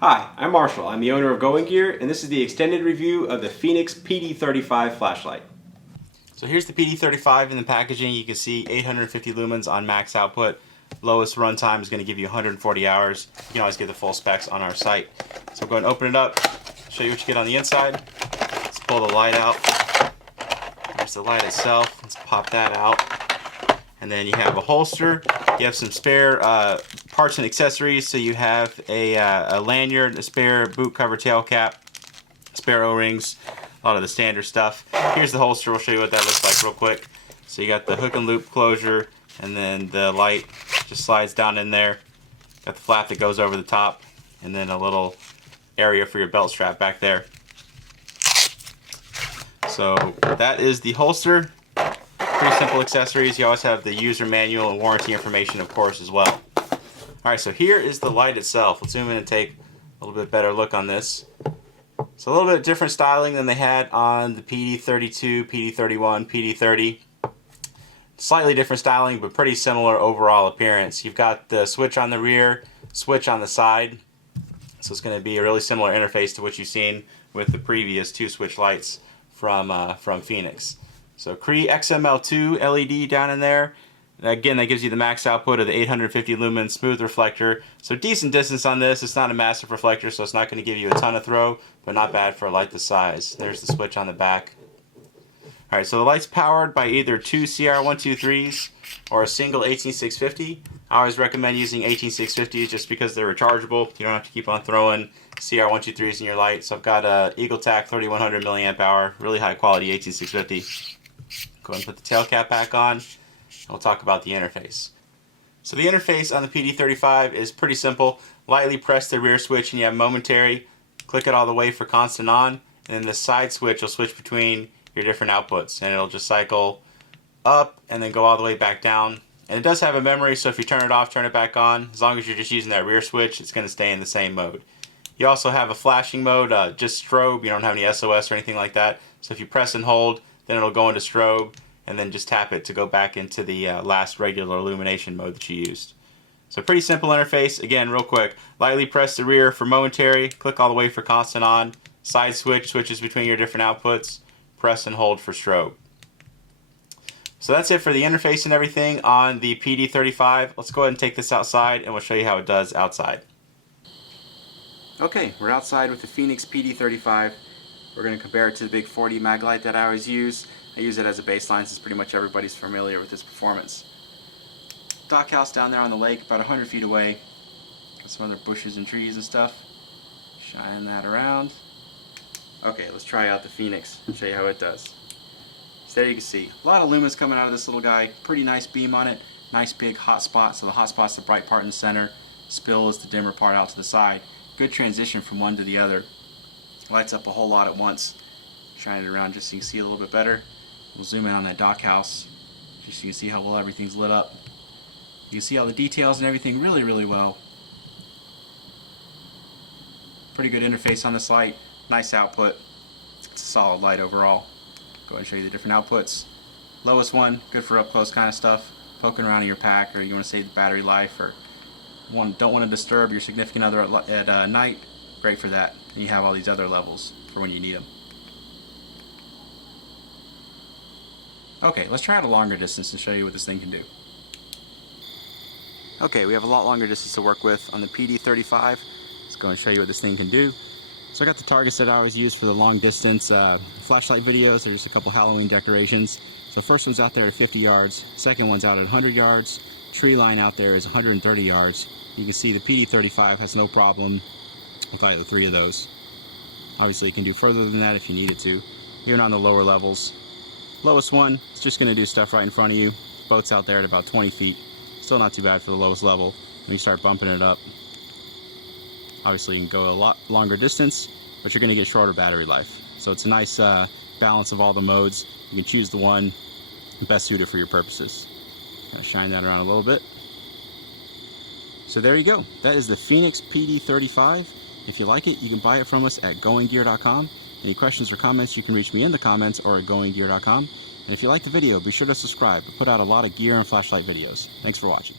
Hi, I'm Marshall. I'm the owner of Going Gear, and this is the extended review of the Fenix PD35 flashlight. So here's the PD35 in the packaging. You can see 850 lumens on max output. Lowest runtime is going to give you 140 hours. You can always get the full specs on our site. So go ahead and open it up, show you what you get on the inside. Let's pull the light out. There's the light itself. Let's pop that out. And then you have a holster. You have some spare parts and accessories. So you have a lanyard, a spare boot cover tail cap, spare O-rings, a lot of the standard stuff. Here's the holster. We'll show you what that looks like real quick. So you got the hook and loop closure, and then the light just slides down in there. Got the flap that goes over the top, and then a little area for your belt strap back there. So that is the holster. Pretty simple accessories. You always have the user manual and warranty information, of course, as well. Alright, so here is the light itself. Let's zoom in and take a little bit better look on this. It's a little bit different styling than they had on the PD32, PD31, PD30. Slightly different styling, but pretty similar overall appearance. You've got the switch on the rear, switch on the side. So it's going to be a really similar interface to what you've seen with the previous two switch lights from Fenix. So Cree XML2 LED down in there. Again, that gives you the max output of the 850 lumen smooth reflector. So decent distance on this. It's not a massive reflector, so it's not going to give you a ton of throw, but not bad for a light this size. There's the switch on the back. Alright, so the light's powered by either two CR123s or a single 18650. I always recommend using 18650s just because they're rechargeable. You don't have to keep on throwing CR123s in your light. So I've got a EagleTac 3100 milliamp hour, really high quality 18650. Go ahead and put the tail cap back on, and we'll talk about the interface. So the interface on the PD35 is pretty simple. Lightly press the rear switch and you have momentary. Click it all the way for constant on, and then the side switch will switch between your different outputs, and it'll just cycle up and then go all the way back down. And it does have a memory, so if you turn it off, turn it back on, as long as you're just using that rear switch, it's going to stay in the same mode. You also have a flashing mode, just strobe. You don't have any SOS or anything like that. So if you press and hold, then it'll go into strobe, and then just tap it to go back into the last regular illumination mode that you used. So pretty simple interface. Again, real quick, lightly press the rear for momentary, click all the way for constant on, side switch switches between your different outputs, press and hold for strobe. So that's it for the interface and everything on the PD35. Let's go ahead and take this outside and we'll show you how it does outside. Okay, we're outside with the Fenix PD35. We're going to compare it to the big 40 mag light that I always use. I use it as a baseline since pretty much everybody's familiar with its performance. Dock house down there on the lake, about 100 feet away. Got some other bushes and trees and stuff. Shine that around. Okay, let's try out the Fenix and show you how it does. So there you can see, a lot of lumens coming out of this little guy. Pretty nice beam on it. Nice big hot spot. So the hot spot's the bright part in the center. Spill is the dimmer part out to the side. Good transition from one to the other. Lights up a whole lot at once. Shine it around just so you can see a little bit better. We'll zoom in on that dock house just so you can see how well everything's lit up. You can see all the details and everything really, really well. Pretty good interface on this light. Nice output. It's a solid light overall. Go ahead and show you the different outputs. Lowest one, good for up close kind of stuff. Poking around in your pack, or you want to save the battery life, or don't want to disturb your significant other at night. Great for that. And you have all these other levels for when you need them. Okay, let's try out a longer distance and show you what this thing can do. Okay, we have a lot longer distance to work with on the PD35. Let's go and show you what this thing can do. So I got the targets that I always use for the long distance flashlight videos. They're just a couple Halloween decorations. So first one's out there at 50 yards, second one's out at 100 yards, tree line out there is 130 yards. You can see the PD35 has no problem with either three of those. Obviously you can do further than that if you needed to, even on the lower levels. Lowest one, it's just going to do stuff right in front of you. Boat's out there at about 20 feet. Still not too bad for the lowest level. When you start bumping it up, obviously you can go a lot longer distance, but you're going to get shorter battery life. So it's a nice balance of all the modes. You can choose the one best suited for your purposes. Kind of shine that around a little bit. So there you go. That is the Fenix PD35. If you like it, you can buy it from us at goinggear.com. Any questions or comments, you can reach me in the comments or at goinggear.com. And if you like the video, be sure to subscribe. We put out a lot of gear and flashlight videos. Thanks for watching.